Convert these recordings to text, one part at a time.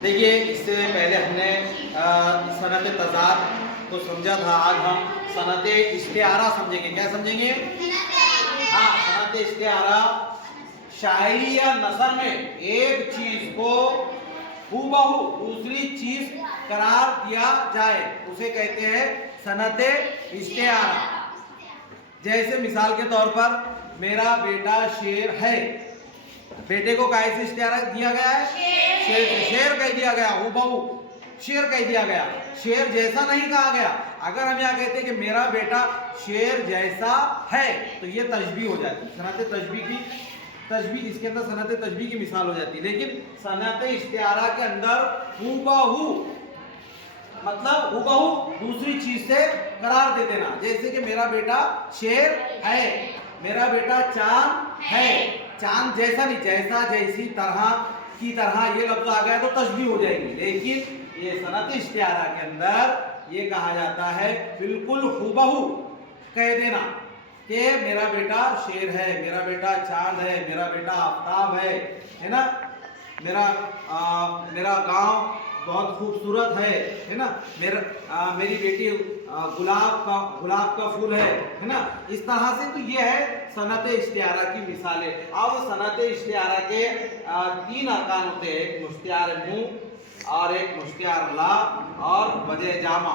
देखिए इससे पहले हमने सनत तज़ाद को समझा था। आज हम सनत इस्तिआरा समझेंगे। क्या समझेंगे? हाँ, सनत इस्तिआरा शायरी या नसर में एक चीज को हूबहू दूसरी चीज करार दिया जाए उसे कहते हैं सनत इस्तिआरा। जैसे मिसाल के तौर पर मेरा बेटा शेर है, बेटे को काहे से इस्तिआरा दिया गया है? शेर से। शेर कह दिया गया, हूबहू शेर कह दिया गया, शेर जैसा नहीं कहा गया। अगर हम यहाँ कहते हैं कि मेरा बेटा शेर जैसा है तो ये तशबीह हो जाती है। सनत तशबीह की तशबीह, इसके अंदर सनत तशबीह की मिसाल हो जाती है। लेकिन सनत इस्तिआरा के अंदर हूबहू मतलब हूबहू दूसरी चीज से करार दे देना। जैसे कि मेरा बेटा शेर है, मेरा बेटा चांद है, चांद जैसा नहीं, जैसा जैसी तरह की तरह ये लफ्ज आ गया तो तशबीह हो जाएगी। लेकिन ये सनत इस्तिआरा के अंदर ये कहा जाता है बिल्कुल हूबहू कह देना कि मेरा बेटा शेर है, मेरा बेटा चांद है, मेरा बेटा आफताब है ना, मेरा गांव बहुत खूबसूरत है ना, मेरी बेटी गुलाब का फूल है ना। इस तरह से तो ये है सनत इस्तिआरा की मिसालें। अब सनत इस्तिआरा के तीन अरकान होते हैं, एक मुश्तिआर मुंह और एक मुश्तिआर ला और वजह जामा।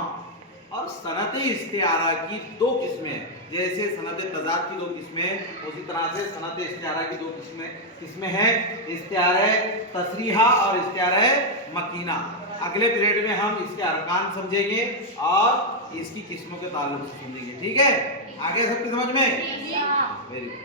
और सनत इस्तिआरा की दो किस्में हैं। जैसे सनत तज़ाद की दो किस्में, उसी तरह से सनत इस्तिआरा की दो किस्में हैं, इस्तिआरे तसरीहा और इस्तिआरे मकीना। अगले पीरियड में हम इसके अरकान समझेंगे और इसकी किस्मों के ताल्लुक से समझेंगे। ठीक है, आगे सबकी समझ में? Very good.